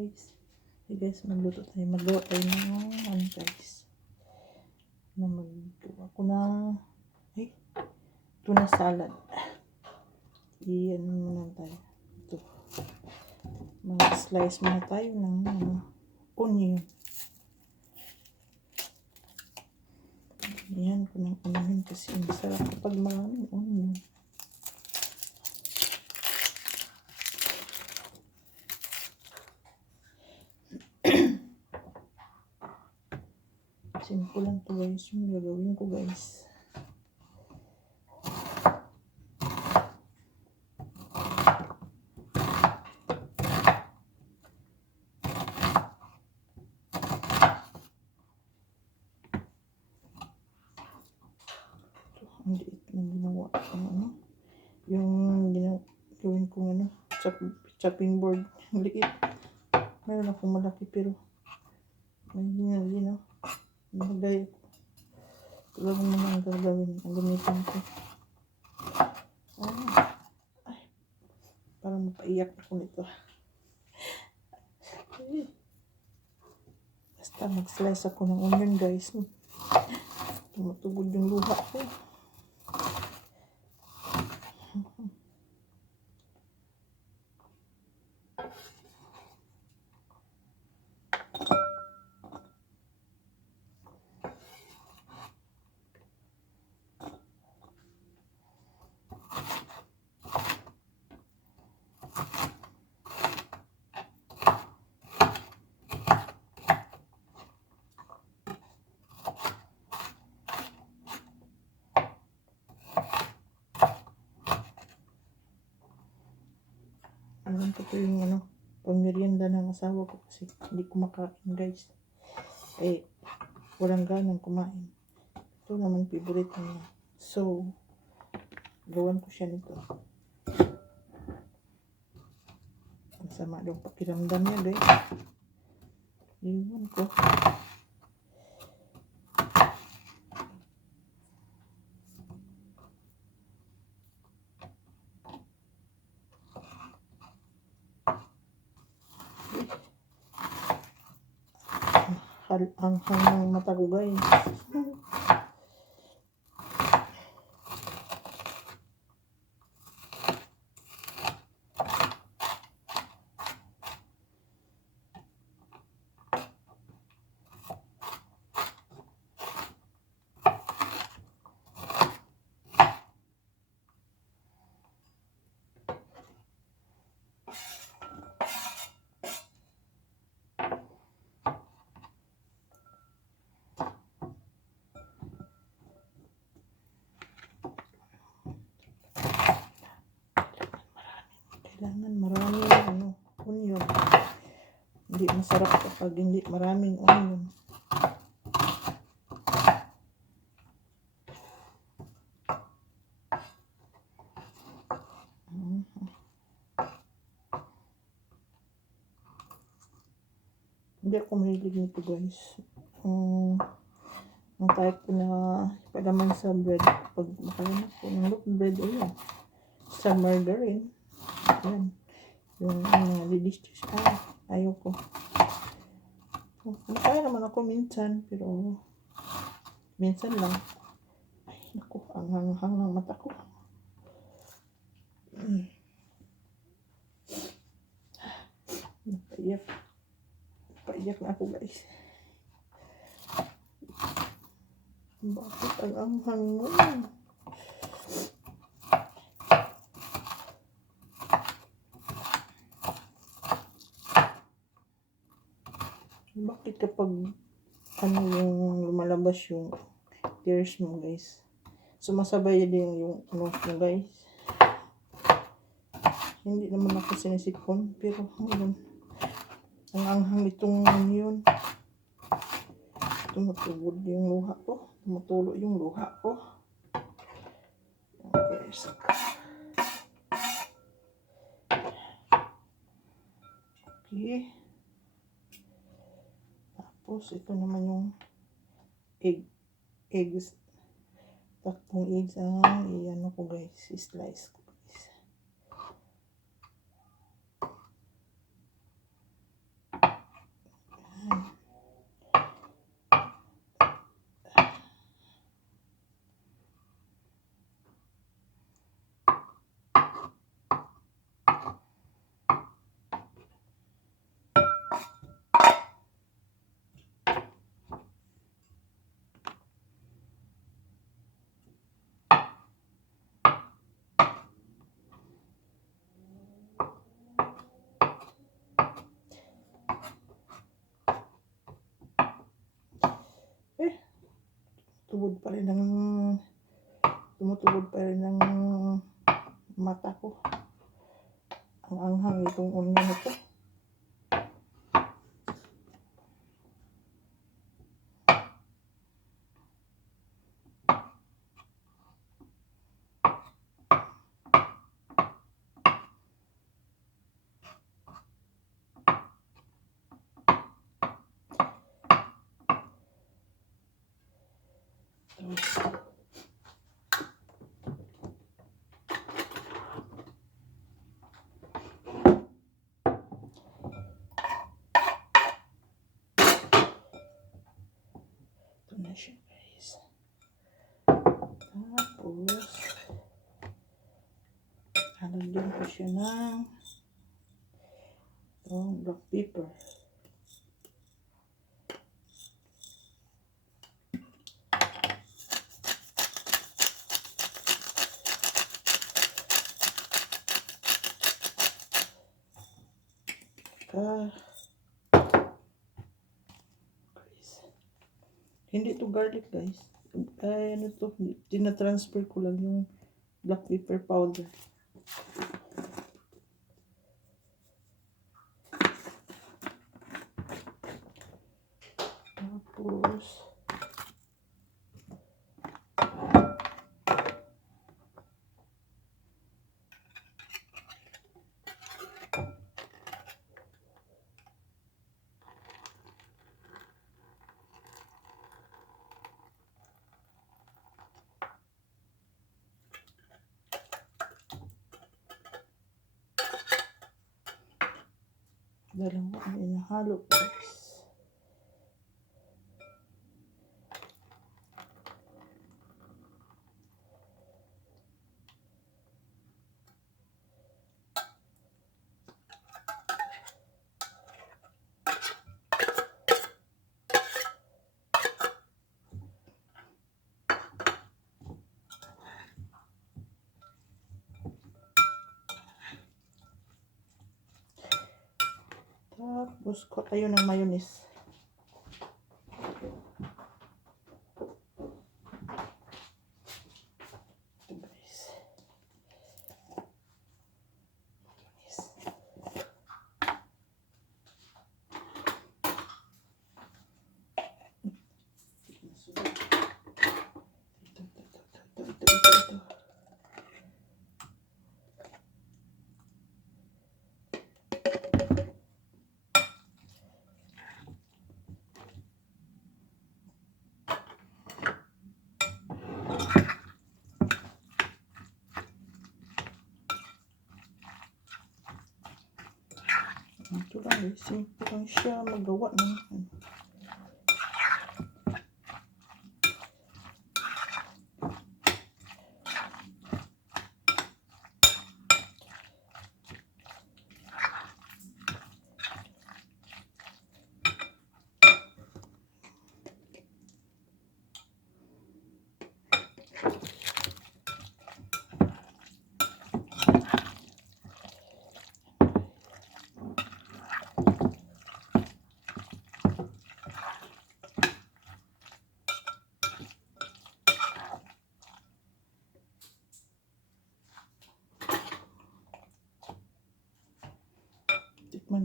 guys. Hey guys, magawa tayo ng ano guys. Magawa ko na tuna salad. Iyan muna tayo. Ito. Mag-slice muna tayo ng onion. Iyan ko ng onion kasi masarap kapag maraming onion. Simple lang to guys, yung gagawin ko guys. Ang liit na ginawa ko yung gawin kong chopping board. Ang liit. Meron akong malaki pero may magay ko lang naman ang gagawin. Ang gamitin ko. Ay, parang mapaiyak ako nito. Basta mag-slice ako ng onion guys. Tumutugod yung luha ko. Alam ko yung pangmerienda ng asawa ko kasi hindi kumakain guys. Walang ganang kumain. Ito naman favorite niya. So, gawan ko siya nito. Ang sama daw pakiramdam niya guys. Iwan ko. Ang hang mata ko guys. Kailangan maraming onion. Hindi masarap kapag hindi maraming onion. Hindi ako mahilig nito guys. Ang type ko na palaman sa bread. Pag makain ako ng loaf bread, ayun. Sa margarine. Ayan. Yung delicious. Ayaw ko. Kumakain naman ako minsan. Pero minsan lang. Ay, naku. Ang hanghang ng mata ko. Napaiyak. Napaiyak na ako guys. Bakit ang anghang mo? Bakit kapag yung lumalabas yung tears mo guys, sumasabay din yung mo guys. Hindi naman ako sinisipon pero ngayon ang anghang itong yun. Tumutugod yung luha ko. Tumutulo yung luha ko. Guys. Okay. Tapos, ito naman yung eggs. Tatlong eggs ang iyan ko guys. Slice ko guys. tumutubod pa rin ng mata ko. Ang anghang itong onion na to. Ito na siya, guys. Tapos halagyan ko siya ng black pepper. Hindi to garlic, guys. Ay, ano to? Tina-transfer ko lang yung black pepper powder. Tapos dalawa ang inahalo, guys. Tapos ko tayo ng mayonnaise. Ito, guys. Ito. Ito lang, guys. Simple lang siya magawa ng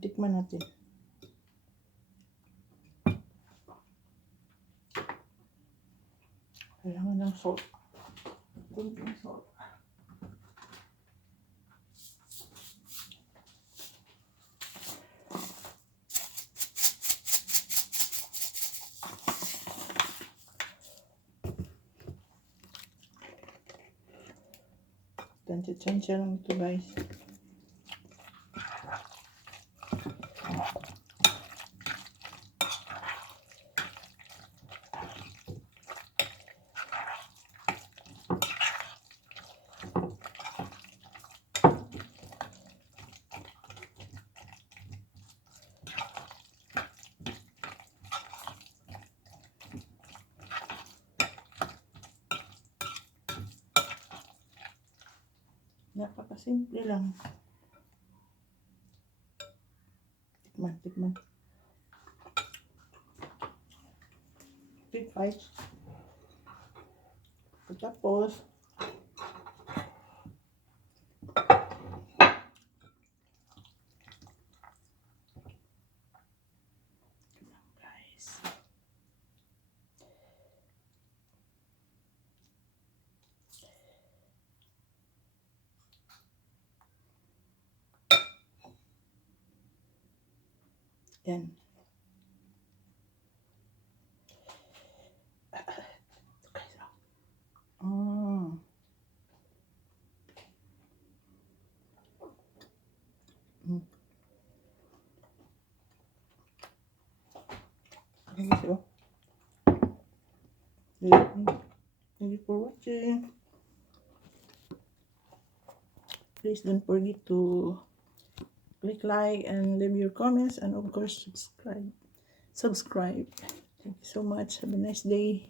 tikman natin. Kailangan ng salt. Kunting salt. Tansya lang ito, guys. Napakasimple lang. Tikman. Big 5. Tapos, guys. Yan. Mm. Mm. Thank you. Thank you for watching. Please don't forget to click like and leave your comments, and of course subscribe. Thank you so much. Have a nice day.